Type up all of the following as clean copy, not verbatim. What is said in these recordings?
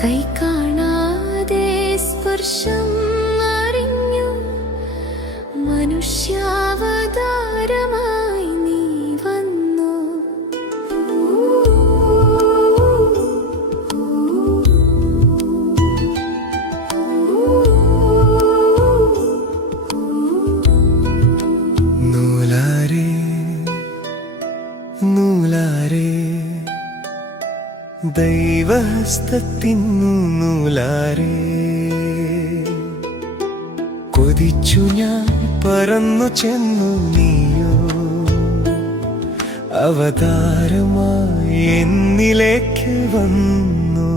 കൈ കാണാതെ സ്പർശം അറിഞ്ഞു മനുഷ്യാവതാരമായി നീ വന്നു. നൂലാരേ നൂലാരേ ദൈവഹസ്തത്തിന്നു നൂലാരേ, കൊതിച്ചു ഞാൻ പറന്നു ചെന്നു, നീയോ അവതാരമായി എന്നിലേക്ക് വന്നു.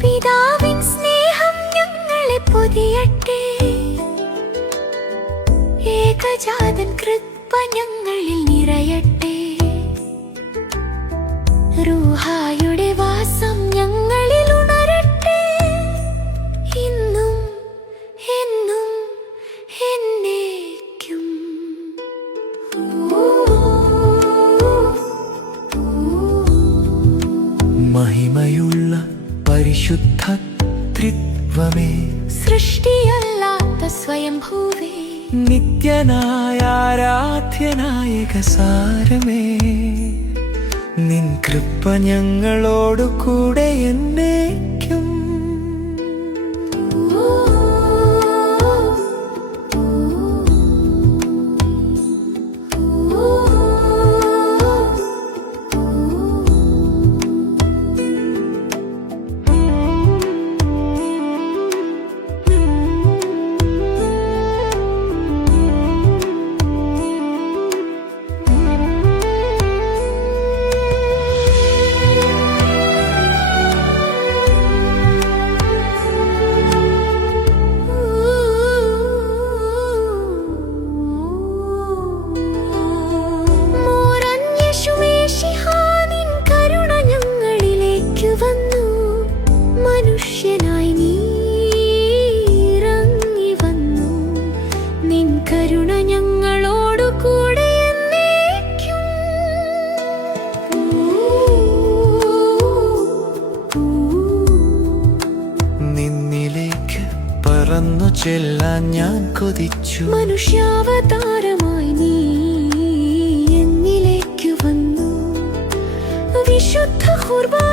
പിതാവിൻ സ്നേഹം ഞങ്ങളെ പൊതിയട്ടെ, ഏകജാതൻ കൃപ ഞങ്ങളിൽ നിറയട്ടെ, റൂഹായുടെ വാസം ഞങ്ങളിൽ ഉണരട്ടെ, ഇന്നും എന്നും എന്നേക്കും. മഹിമയുള്ള പരിശുദ്ധ ത്രിത്വമേ, സൃഷ്ടിയല്ലാത്ത സ്വയംഭൂവേ, നിത്യനായ ആരാധ്യനായകസാരമേ, നിൻ കൃപ ഞങ്ങളോടു കൂടെ എന്നേക്കും. മനുഷ്യനായി നീ ഇറങ്ങി വന്നു, നിൻ കരുണ ഞങ്ങളോടു കൂടെ എന്നേക്കും. നിന്നിലേക്ക് പറന്നു ചെല്ലാൻ ഞാൻ കൊതിച്ചു, മനുഷ്യാവതാരമായി നീ എന്നിലേക്ക് വന്നു, വിശുദ്ധ ഖുർബാൻ